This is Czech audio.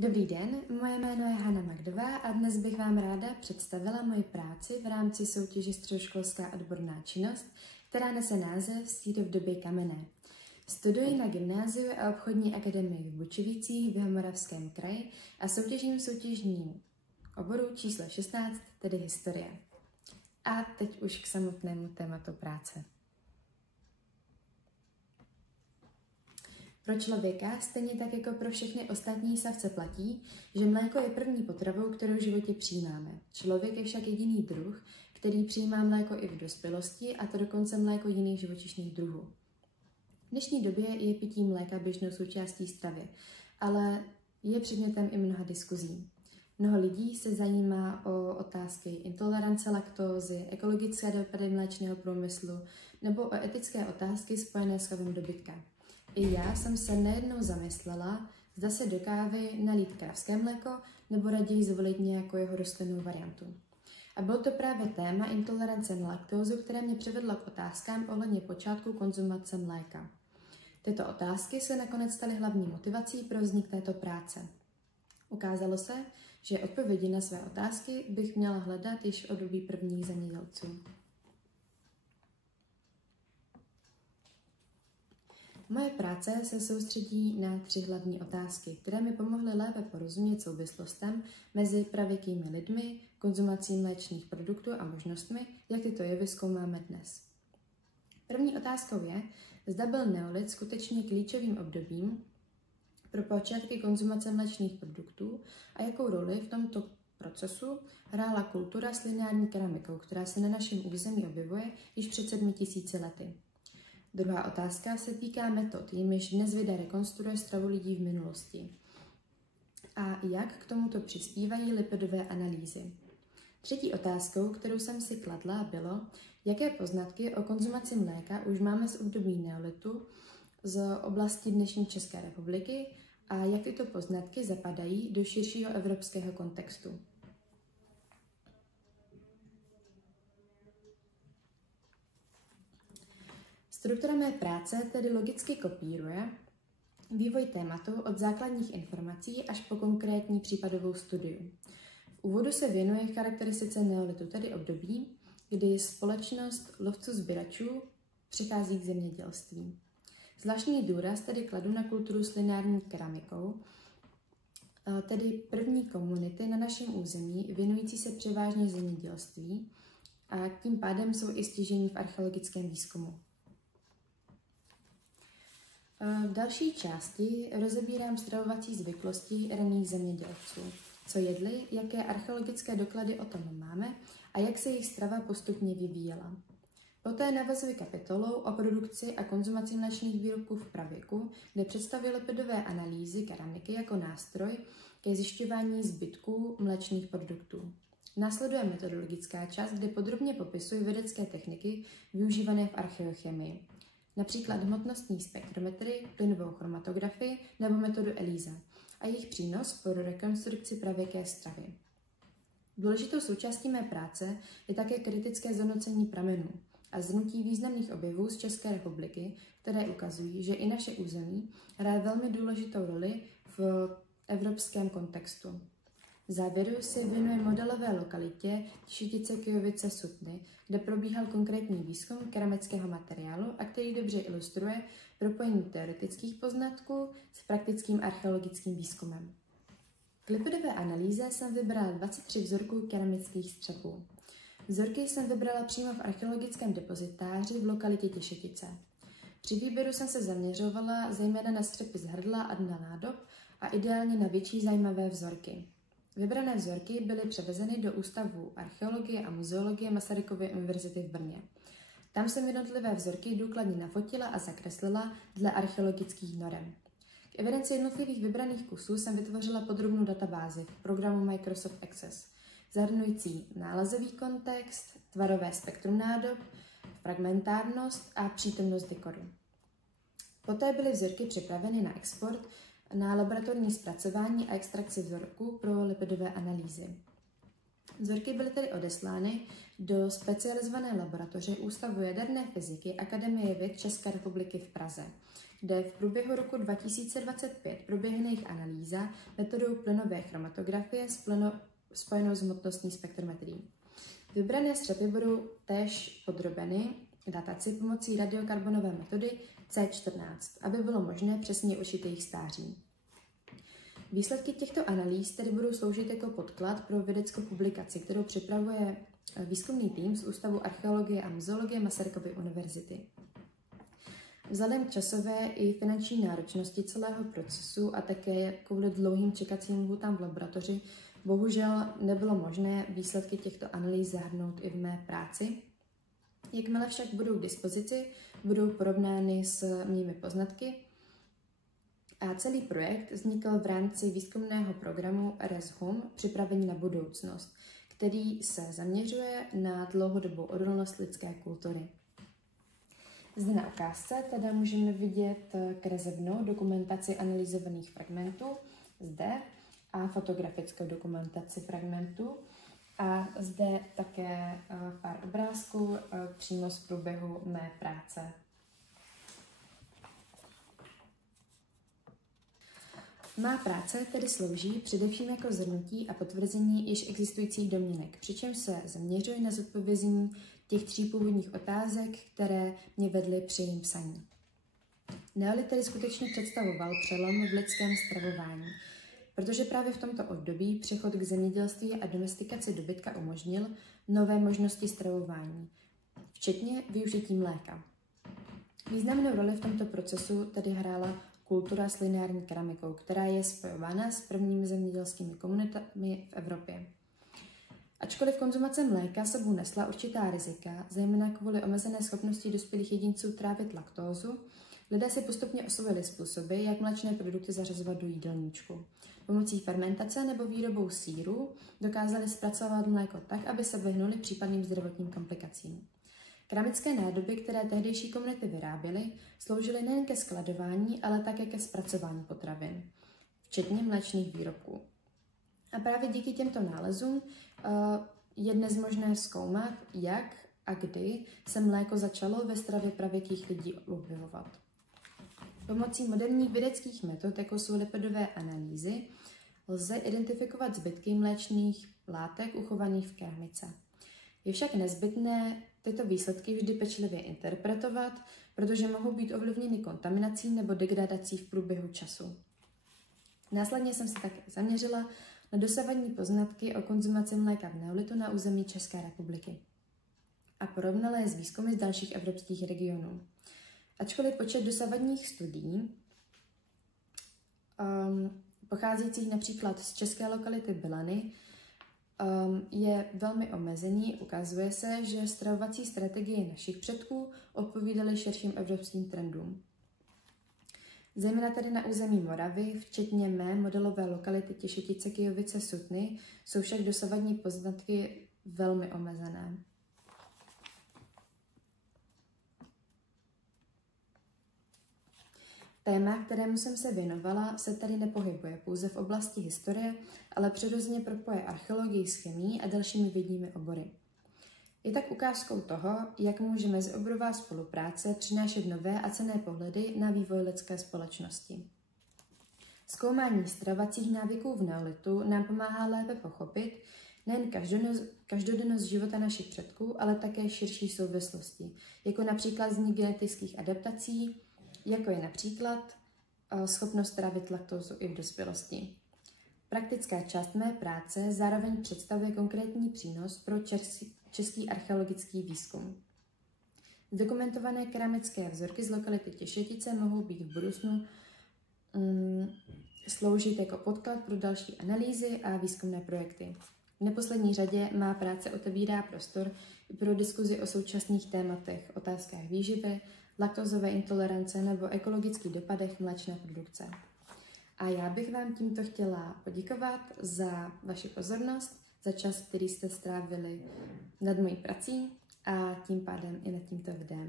Dobrý den, moje jméno je Hana Magdová a dnes bych vám ráda představila moji práci v rámci soutěže Středoškolská odborná činnost, která nese název Stír v době kamenné. Studuji na gymnáziu a obchodní akademii v Bučovicích v Jihomoravském kraji a soutěžím v soutěžním oboru číslo 16, tedy historie. A teď už k samotnému tématu práce. Pro člověka, stejně tak jako pro všechny ostatní savce platí, že mléko je první potravou, kterou v životě přijímáme. Člověk je však jediný druh, který přijímá mléko i v dospělosti, a to dokonce mléko jiných živočišných druhů. V dnešní době je pití mléka běžnou součástí stravy, ale je předmětem i mnoha diskuzí. Mnoho lidí se zajímá o otázky intolerance laktózy, ekologické dopady mléčného průmyslu nebo o etické otázky spojené s chovem dobytka. I já jsem se nejednou zamyslela, zda se do kávy nalít kravské mléko nebo raději zvolit nějakou jeho rostlinnou variantu. A bylo to právě téma intolerance na laktózu, které mě přivedlo k otázkám ohledně počátku konzumace mléka. Tyto otázky se nakonec staly hlavní motivací pro vznik této práce. Ukázalo se, že odpovědi na své otázky bych měla hledat již od doby prvních zemědělců. Moje práce se soustředí na 3 hlavní otázky, které mi pomohly lépe porozumět souvislostem mezi pravěkými lidmi, konzumací mléčných produktů a možnostmi, jak tyto jevy zkoumáme dnes. První otázkou je, zda byl neolit skutečně klíčovým obdobím pro počátky konzumace mléčných produktů a jakou roli v tomto procesu hrála kultura s lineární keramikou, která se na našem území objevuje již před 7000 lety. Druhá otázka se týká metod, jimiž dnes věda rekonstruuje stravu lidí v minulosti. A jak k tomuto přispívají lipidové analýzy. Třetí otázkou, kterou jsem si kladla, bylo, jaké poznatky o konzumaci mléka už máme z období neolitu z oblasti dnešní České republiky a jak tyto poznatky zapadají do širšího evropského kontextu. Struktura mé práce tedy logicky kopíruje vývoj tématu od základních informací až po konkrétní případovou studii. V úvodu se věnuje charakteristice neolitu, tedy období, kdy společnost lovců-sběračů přichází k zemědělství. Zvláštní důraz tedy kladu na kulturu s lineární keramikou, tedy první komunity na našem území věnující se převážně zemědělství a tím pádem jsou i stěžení v archeologickém výzkumu. V další části rozebírám stravovací zvyklosti raných zemědělců, co jedli, jaké archeologické doklady o tom máme a jak se jejich strava postupně vyvíjela. Poté navazuji kapitolou o produkci a konzumaci mléčných výrobků v pravěku, kde představuji lipidové analýzy keramiky jako nástroj ke zjišťování zbytků mléčných produktů. Následuje metodologická část, kde podrobně popisuji vědecké techniky využívané v archeochemii. Například hmotnostní spektrometry, plynovou chromatografii nebo metodu ELISA a jejich přínos pro rekonstrukci pravěké stravy. Důležitou součástí mé práce je také kritické zhodnocení pramenů a shrnutí významných objevů z České republiky, které ukazují, že i naše území hraje velmi důležitou roli v evropském kontextu. V závěru se věnuje modelové lokalitě Šitice-Kyjovice-Sutny, kde probíhal konkrétní výzkum keramického materiálu a který dobře ilustruje propojení teoretických poznatků s praktickým archeologickým výzkumem. K lipidové analýze jsem vybrala 23 vzorků keramických střepů. Vzorky jsem vybrala přímo v archeologickém depozitáři v lokalitě Těšetice. Při výběru jsem se zaměřovala zejména na střepy z hrdla a dna nádob a ideálně na větší zajímavé vzorky. Vybrané vzorky byly převezeny do Ústavu archeologie a muzeologie Masarykovy univerzity v Brně. Tam jsem jednotlivé vzorky důkladně nafotila a zakreslila dle archeologických norem. K evidenci jednotlivých vybraných kusů jsem vytvořila podrobnou databázi v programu Microsoft Access, zahrnující nálezový kontext, tvarové spektrum nádob, fragmentárnost a přítomnost dekoru. Poté byly vzorky připraveny na export na laboratorní zpracování a extrakci vzorků pro lipidové analýzy. Vzorky byly tedy odeslány do specializované laboratoře Ústavu jaderné fyziky Akademie věd České republiky v Praze, kde v průběhu roku 2025 proběhne jejich analýza metodou plynové chromatografie spojenou s hmotnostní spektrometrií. Vybrané střepy budou též podrobeny dataci pomocí radiokarbonové metody C14, aby bylo možné přesně určit jejich stáří. Výsledky těchto analýz tedy budou sloužit jako podklad pro vědeckou publikaci, kterou připravuje výzkumný tým z Ústavu archeologie a muzeologie Masarykovy univerzity. Vzhledem k časové i finanční náročnosti celého procesu a také kvůli dlouhým čekacím lhůtám v laboratoři bohužel nebylo možné výsledky těchto analýz zahrnout i v mé práci. Jakmile však budou k dispozici, budou porovnány s mými poznatky. A celý projekt vznikl v rámci výzkumného programu RESHUM Připravení na budoucnost, který se zaměřuje na dlouhodobou odolnost lidské kultury. Zde na ukázce teda můžeme vidět kresebnou dokumentaci analyzovaných fragmentů, zde, a fotografickou dokumentaci fragmentů. A zde také pár obrázků přímo z průběhu mé práce. Má práce tedy slouží především jako shrnutí a potvrzení již existujících domněnek, přičemž se zaměřuje na zodpovězení těch 3 původních otázek, které mě vedly při jejím psaní. Neolit tedy skutečně představoval přelom v lidském stravování, protože právě v tomto období přechod k zemědělství a domestikaci dobytka umožnil nové možnosti stravování, včetně využití mléka. Významnou roli v tomto procesu tedy hrála kultura s lineární keramikou, která je spojována s prvními zemědělskými komunitami v Evropě. Ačkoliv konzumace mléka sebou nesla určitá rizika, zejména kvůli omezené schopnosti dospělých jedinců trávit laktózu, lidé si postupně osvojili způsoby, jak mléčné produkty zařazovat do jídelníčku. Pomocí fermentace nebo výrobou sýru dokázali zpracovat mléko tak, aby se vyhnuli případným zdravotním komplikacím. Keramické nádoby, které tehdejší komunity vyráběly, sloužily nejen ke skladování, ale také ke zpracování potravin, včetně mléčných výrobků. A právě díky těmto nálezům je dnes možné zkoumat, jak a kdy se mléko začalo ve stravě pravěkých lidí objevovat. Pomocí moderních vědeckých metod, jako jsou lipidové analýzy, lze identifikovat zbytky mléčných látek uchovaných v keramice. Je však nezbytné tyto výsledky vždy pečlivě interpretovat, protože mohou být ovlivněny kontaminací nebo degradací v průběhu času. Následně jsem se také zaměřila na dosavadní poznatky o konzumaci mléka v neolitu na území České republiky a porovnala je s výzkumy z dalších evropských regionů. Ačkoliv počet dosavadních studií, pocházejících například z české lokality Bylany, je velmi omezený, ukazuje se, že stravovací strategie našich předků odpovídaly širším evropským trendům. Zejména tady na území Moravy, včetně mé modelové lokality Těšotice, Kyjovice, Sutny, jsou však dosavadní poznatky velmi omezené. Téma, kterému jsem se věnovala, se tady nepohybuje pouze v oblasti historie, ale přirozeně propoje archeologii s chemií a dalšími vědními obory. Je tak ukázkou toho, jak může mezioborová spolupráce přinášet nové a cenné pohledy na vývoj lidské společnosti. Zkoumání stravovacích návyků v neolitu nám pomáhá lépe pochopit nejen každodennost života našich předků, ale také širší souvislosti, jako například vznik genetických adaptací, jako je například schopnost trávit laktózu i v dospělosti. Praktická část mé práce zároveň představuje konkrétní přínos pro český archeologický výzkum. Dokumentované keramické vzorky z lokality Těšotice mohou být v budoucnu sloužit jako podklad pro další analýzy a výzkumné projekty. V neposlední řadě má práce otevírá prostor i pro diskuzi o současných tématech, otázkách výživy, laktózové intolerance nebo ekologických dopadech mléčné produkce. A já bych vám tímto chtěla poděkovat za vaši pozornost, za čas, který jste strávili nad mojí prací a tím pádem i nad tímto videem.